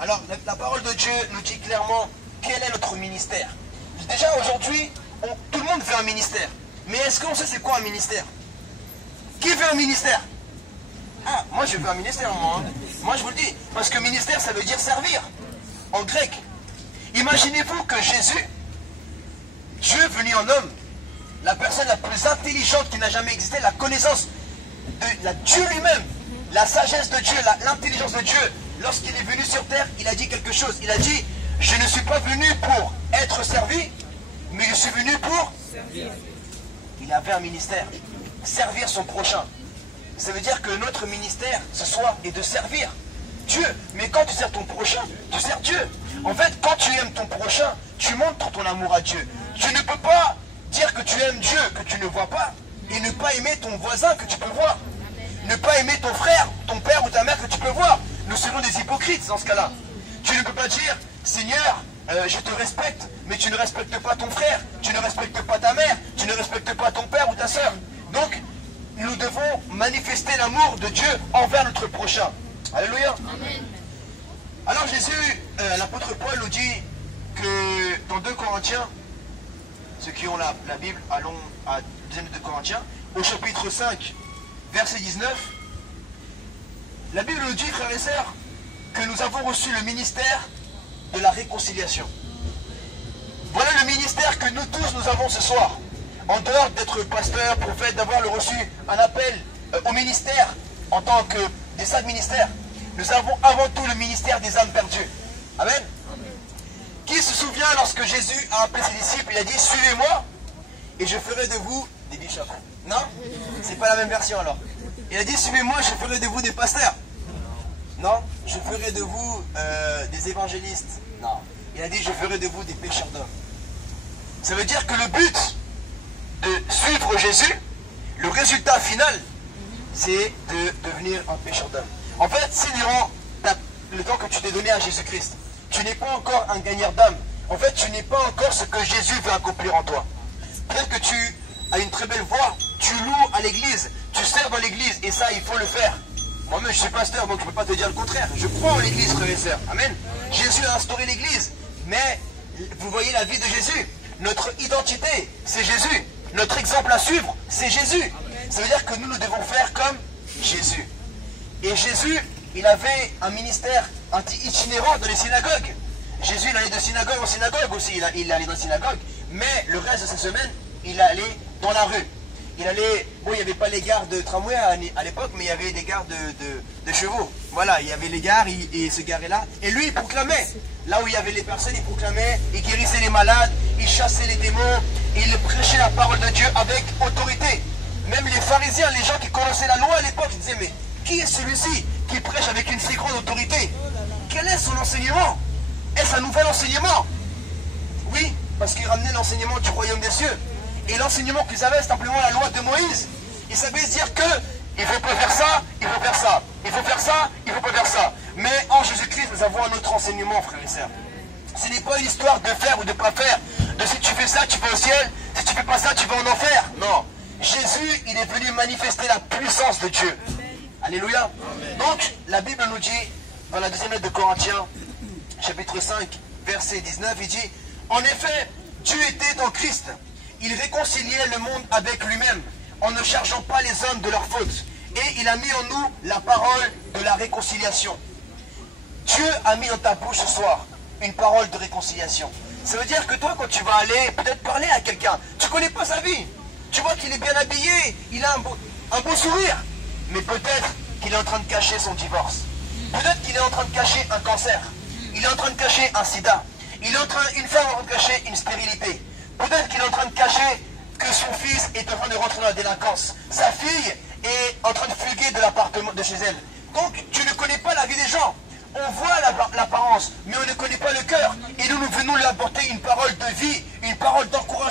Alors, la parole de Dieu nous dit clairement quel est notre ministère. Déjà, aujourd'hui, tout le monde veut un ministère. Mais est-ce qu'on sait c'est quoi un ministère? Qui veut un ministère? Ah, moi je veux un ministère, moi. Moi je vous le dis. Parce que ministère, ça veut dire servir. En grec. Imaginez-vous que Jésus, Dieu venu en homme, la personne la plus intelligente qui n'a jamais existé, la connaissance de Dieu lui-même, la sagesse de Dieu, l'intelligence de Dieu, lorsqu'il est venu sur terre, il a dit quelque chose. Il a dit, je ne suis pas venu pour être servi, mais je suis venu pour servir. Il avait un ministère, servir son prochain. Ça veut dire que notre ministère, ce soir, est de servir Dieu. Mais quand tu sers ton prochain, tu sers Dieu. En fait, quand tu aimes ton prochain, tu montres ton amour à Dieu. Tu ne peux pas dire que tu aimes Dieu que tu ne vois pas et ne pas aimer ton voisin que tu peux voir. Ne pas aimer ton frère, ton père ou ta mère que tu peux voir. Nous serons des hypocrites dans ce cas-là. Tu ne peux pas dire, Seigneur, je te respecte, mais tu ne respectes pas ton frère, tu ne respectes pas ta mère, tu ne respectes pas ton père ou ta soeur. Donc, nous devons manifester l'amour de Dieu envers notre prochain. Alléluia. Amen. Alors Jésus, l'apôtre Paul nous dit que dans 2 Corinthiens, ceux qui ont la Bible, allons à 2 Corinthiens, au chapitre 5, verset 19, la Bible nous dit, frères et sœurs, que nous avons reçu le ministère de la réconciliation. Voilà le ministère que nous tous nous avons ce soir. En dehors d'être pasteur, prophète, d'avoir reçu un appel au ministère en tant que des 5 ministères, nous avons avant tout le ministère des âmes perdues. Amen. Amen. Qui se souvient lorsque Jésus a appelé ses disciples, il a dit, suivez-moi et je ferai de vous des bishops. Non? C'est pas la même version alors. Il a dit, suivez-moi, je ferai de vous des pasteurs. Non? Je ferai de vous des évangélistes. Non. Il a dit, je ferai de vous des pécheurs d'hommes. Ça veut dire que le but de suivre Jésus, le résultat final, c'est de devenir un pécheur d'hommes. En fait, si durant le temps que tu t'es donné à Jésus-Christ, tu n'es pas encore un gagneur d'âme, en fait, tu n'es pas encore ce que Jésus veut accomplir en toi. Peut-être que tu as une très belle voix, tu loues à l'église, tu sers dans l'église, et ça, il faut le faire. Moi-même, je suis pasteur, donc je ne peux pas te dire le contraire. Je crois en l'église, frères et sœurs. Amen. Jésus a instauré l'église. Mais, vous voyez la vie de Jésus. Notre identité, c'est Jésus. Notre exemple à suivre, c'est Jésus. Ça veut dire que nous devons faire comme Jésus. Et Jésus, il avait un ministère itinérant dans les synagogues. Jésus, il allait de synagogue en synagogue aussi. Il allait dans les synagogues. Mais le reste de sa semaine, il allait dans la rue. Il allait, bon, il n'y avait pas les gares de tramway à l'époque, mais il y avait des gares de chevaux. Voilà, il y avait les gares, il se garait là. Et lui, il proclamait. Là où il y avait les personnes, il proclamait, il guérissait les malades, il chassait les démons, et il prêchait la parole de Dieu avec autorité. Même les pharisiens, les gens qui connaissaient la loi à l'époque, ils disaient, mais qui est celui-ci qui prêche avec une si grande autorité? Quel est son enseignement? Est-ce un nouvel enseignement? Oui, parce qu'il ramenait l'enseignement du royaume des cieux. Et l'enseignement qu'ils avaient, c'est simplement la loi de Moïse. Ils savaient dire que il ne faut pas faire ça, il faut faire ça. Il faut faire ça, il ne faut pas faire ça. Mais en Jésus-Christ, nous avons un autre enseignement, frères et sœurs. Ce n'est pas une histoire de faire ou de ne pas faire. De si tu fais ça, tu vas au ciel. Si tu ne fais pas ça, tu vas en enfer. Non. Jésus, il est venu manifester la puissance de Dieu. Alléluia. Donc, la Bible nous dit, dans la 2e lettre de Corinthiens, chapitre 5, verset 19, il dit, en effet, Dieu était dans Christ. Il réconciliait le monde avec lui-même, en ne chargeant pas les hommes de leurs fautes. Et il a mis en nous la parole de la réconciliation. Dieu a mis dans ta bouche ce soir une parole de réconciliation. Ça veut dire que toi, quand tu vas aller peut-être parler à quelqu'un, tu ne connais pas sa vie. Tu vois qu'il est bien habillé, il a un beau sourire. Mais peut-être qu'il est en train de cacher son divorce. Peut-être qu'il est en train de cacher un cancer. Il est en train de cacher un sida. Une femme est en train de cacher une stérilité. Peut-être qu'il est en train de cacher que son fils est en train de rentrer dans la délinquance. Sa fille est en train de fuguer de l'appartement de chez elle. Donc, tu ne connais pas la vie des gens. On voit l'apparence, mais on ne connaît pas le cœur. Et nous venons lui apporter une parole de vie, une parole d'encouragement.